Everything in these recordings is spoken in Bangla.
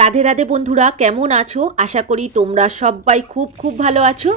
রাধে রাধে বন্ধুরা, কেমন আছো? আশা করি তোমরা সবাই খুব খুব ভালো আছো।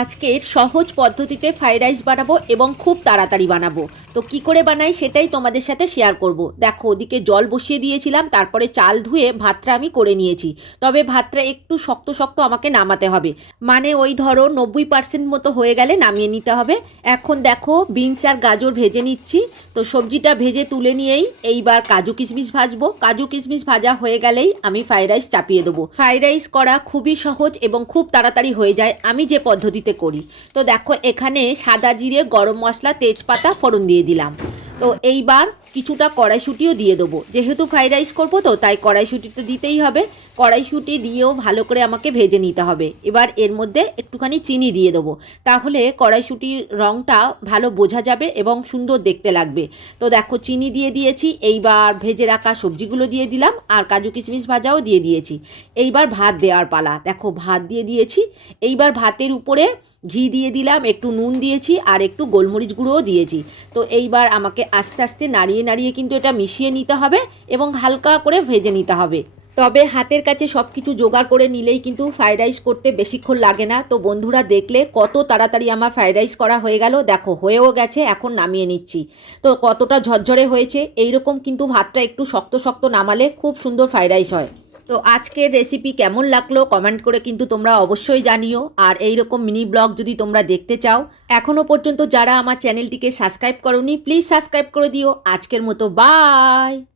আজকের সহজ পদ্ধতিতে ফ্রাইড রাইস বানাবো এবং খুব তাড়াতাড়ি বানাবো। তো কি করে বানাই সেটাই তোমাদের সাথে শেয়ার করব। দেখো, ওদিকে জল বসিয়ে দিয়েছিলাম, তারপরে চাল ধুয়ে ভাতটা আমি করে নিয়েছি। তবে ভাতটা একটু শক্ত শক্ত আমাকে নামাতে হবে, মানে ওই ধরো 90% মতো হয়ে গেলে নামিয়ে নিতে হবে। এখন দেখো, বিনস আর গাজর ভেজে নিচ্ছি। তো সবজিটা ভেজে তুলে নিয়েই এইবার কাজু কিশমিশ ভাজবো। কাজু কিশমিশ ভাজা হয়ে গেলেই আমি ফ্রাইড রাইস চাপিয়ে দেবো। ফ্রাইড রাইস করা খুবই সহজ এবং খুব তাড়াতাড়ি হয়ে যায় আমি যে পদ্ধতিতে করি। তো দেখো, এখানে সাদা জিরে, গরম মশলা, তেজপাতা ফোড়ন দিয়ে দিলাম। তো এইবার কিছুটা কড়াইশুঁটিও দিয়ে দেবো, যেহেতু ফ্রাইড রাইস করবো তো তাই কড়াইশুঁটি তো দিতেই হবে। কড়াইশুঁটি দিয়েও ভালো করে আমাকে ভেজে নিতে হবে। এবার এর মধ্যে একটুখানি চিনি দিয়ে দেবো, তাহলে কড়াইশুঁটির রঙটা ভালো বোঝা যাবে এবং সুন্দর দেখতে লাগবে। তো দেখো, চিনি দিয়ে দিয়েছি। এইবার ভেজে রাখা সবজিগুলো দিয়ে দিলাম আর কাজু কিশমিশ ভাজাও দিয়ে দিয়েছি। এইবার ভাত দেওয়ার পালা। দেখো, ভাত দিয়ে দিয়েছি। এইবার ভাতের উপরে ঘি দিয়ে দিলাম, একটু নুন দিয়েছি আর একটু গোলমরিচ গুঁড়োও দিয়েছি। তো এইবার আমাকে আস্তে আস্তে নাড়িয়ে নাড়িয়ে কিন্তু এটা মিশিয়ে নিতে হবে এবং হালকা করে ভেজে নিতে হবে। তবে হাতের কাছে সব কিছু জোগাড় করে নিলেই কিন্তু ফ্রাইড রাইস করতে বেশিক্ষণ লাগে না। তো বন্ধুরা, দেখলে কত তাড়াতাড়ি আমার ফ্রাইড রাইস করা হয়ে গেল। দেখো, হয়েও গেছে, এখন নামিয়ে নিচ্ছি। তো কতটা ঝরঝরে হয়েছে। এইরকম কিন্তু ভাতটা একটু শক্ত শক্ত নামালে খুব সুন্দর ফ্রাইড রাইস হয়। তো আজকের রেসিপি কেমন লাগলো কমেন্ট করে কিন্তু তোমরা অবশ্যই জানিও। আর এই রকম মিনি ব্লগ যদি তোমরা দেখতে চাও, এখনও পর্যন্ত যারা আমার চ্যানেলটিকে সাবস্ক্রাইব করোনি, প্লিজ সাবস্ক্রাইব করে দিও। আজকের মতো বাই।